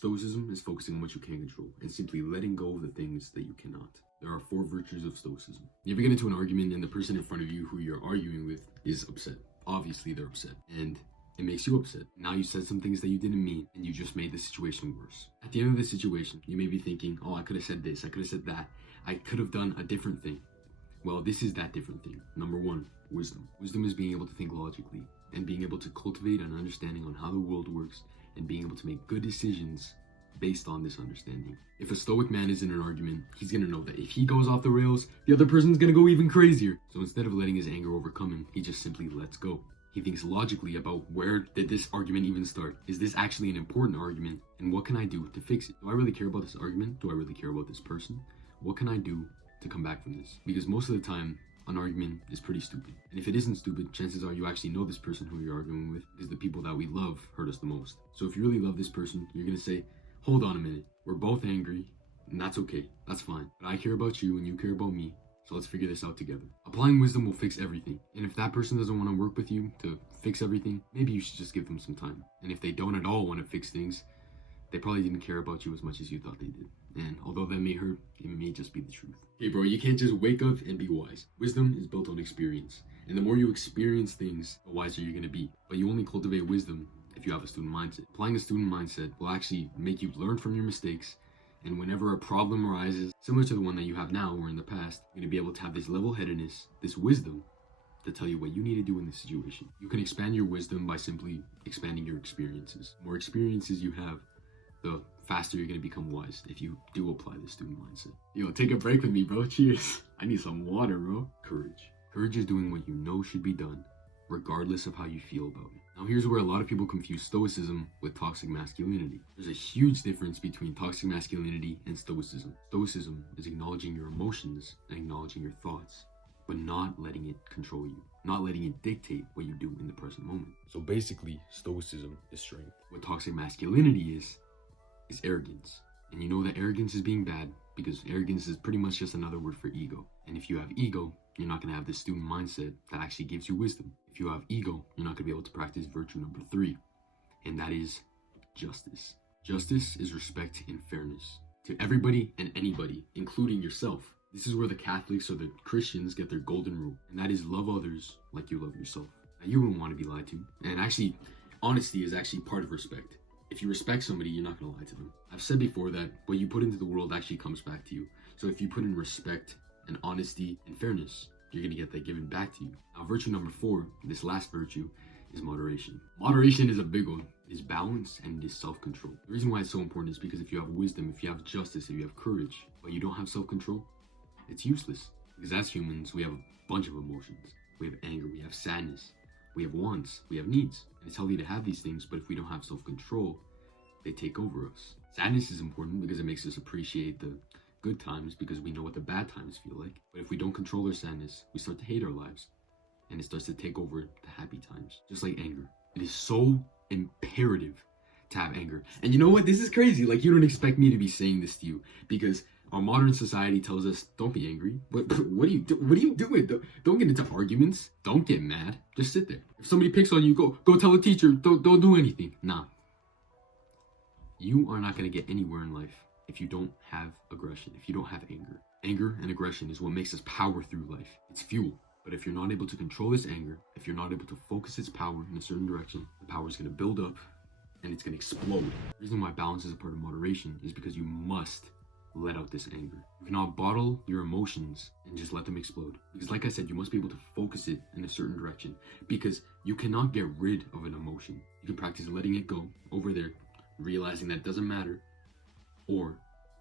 Stoicism is focusing on what you can control and simply letting go of the things that you cannot. There are 4 virtues of Stoicism. You ever get into an argument and the person in front of you who you're arguing with is upset? Obviously they're upset, and it makes you upset. Now you said some things that you didn't mean, and you just made the situation worse. At the end of the situation, you may be thinking, oh, I could have said this, I could have said that, I could have done a different thing. Well, this is that different thing. Number 1, wisdom. Wisdom is being able to think logically and being able to cultivate an understanding on how the world works and being able to make good decisions based on this understanding. If a stoic man is in an argument, he's gonna know that if he goes off the rails, the other person's gonna go even crazier. So instead of letting his anger overcome him, he just simply lets go. He thinks logically about where did this argument even start? Is this actually an important argument? And what can I do to fix it? Do I really care about this argument? Do I really care about this person? What can I do to come back from this? Because most of the time, an argument is pretty stupid. And if it isn't stupid, chances are you actually know this person who you're arguing with, because the people that we love hurt us the most. So if you really love this person, you're gonna say, hold on a minute, we're both angry, and that's okay, that's fine. But I care about you and you care about me, so let's figure this out together. Applying wisdom will fix everything. And if that person doesn't want to work with you to fix everything, maybe you should just give them some time. And if they don't at all want to fix things, they probably didn't care about you as much as you thought they did. And although that may hurt, it may just be the truth. Hey bro, you can't just wake up and be wise. Wisdom is built on experience. And the more you experience things, the wiser you're gonna be. But you only cultivate wisdom if you have a student mindset. Applying a student mindset will actually make you learn from your mistakes. And whenever a problem arises, similar to the one that you have now or in the past, you're gonna be able to have this level-headedness, this wisdom, to tell you what you need to do in this situation. You can expand your wisdom by simply expanding your experiences. The more experiences you have, the faster you're gonna become wise if you do apply the student mindset. Yo, take a break with me, bro. Cheers. I need some water, bro. Courage. Courage is doing what you know should be done, regardless of how you feel about it. Now here's where a lot of people confuse stoicism with toxic masculinity. There's a huge difference between toxic masculinity and stoicism. Stoicism is acknowledging your emotions and acknowledging your thoughts, but not letting it control you, not letting it dictate what you do in the present moment. So basically, stoicism is strength. What toxic masculinity is arrogance. And you know that arrogance is being bad because arrogance is pretty much just another word for ego. And if you have ego, you're not going to have this student mindset that actually gives you wisdom. If you have ego, you're not going to be able to practice virtue number 3, and that is justice. Justice is respect and fairness to everybody and anybody, including yourself. This is where the Catholics or the Christians get their golden rule, and that is love others like you love yourself. Now, you wouldn't want to be lied to, and actually, honesty is actually part of respect. If you respect somebody, you're not going to lie to them. I've said before that what you put into the world actually comes back to you. So if you put in respect and honesty and fairness, you're going to get that given back to you. Now, virtue number 4, this last virtue, is moderation. Moderation is a big one. It is balance and it is self-control. The reason why it's so important is because if you have wisdom, if you have justice, if you have courage, but you don't have self-control, it's useless. Because as humans, we have a bunch of emotions. We have anger, we have sadness, we have wants, we have needs. And it's healthy to have these things, but if we don't have self-control, they take over us. Sadness is important because it makes us appreciate the good times because we know what the bad times feel like. But if we don't control our sadness, we start to hate our lives and it starts to take over the happy times. Just like anger. It is so imperative to have anger. And you know what? This is crazy. Like, you don't expect me to be saying this to you because our modern society tells us, don't be angry. But what are you doing? Don't get into arguments. Don't get mad. Just sit there. If somebody picks on you, go tell the teacher. Don't do anything. Nah. You are not going to get anywhere in life if you don't have aggression, if you don't have anger. Anger and aggression is what makes us power through life. It's fuel. But if you're not able to control this anger, if you're not able to focus its power in a certain direction, the power is going to build up and it's going to explode. The reason why balance is a part of moderation is because you must let out this anger. You cannot bottle your emotions and just let them explode. Because like I said, you must be able to focus it in a certain direction because you cannot get rid of an emotion. You can practice letting it go over there, realizing that it doesn't matter, or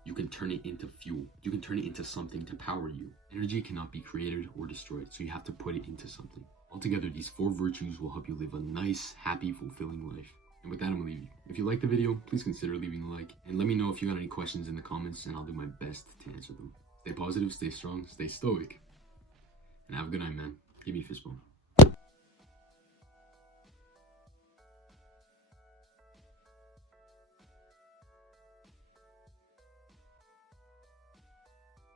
you can turn it into fuel. You can turn it into something to power you. Energy cannot be created or destroyed, so you have to put it into something. Altogether, these 4 virtues will help you live a nice, happy, fulfilling life. And with that, I'm gonna leave you. If you liked the video, please consider leaving a like, and let me know if you got any questions in the comments, and I'll do my best to answer them. Stay positive, stay strong, stay stoic, and have a good night, man. Give me a fist bump.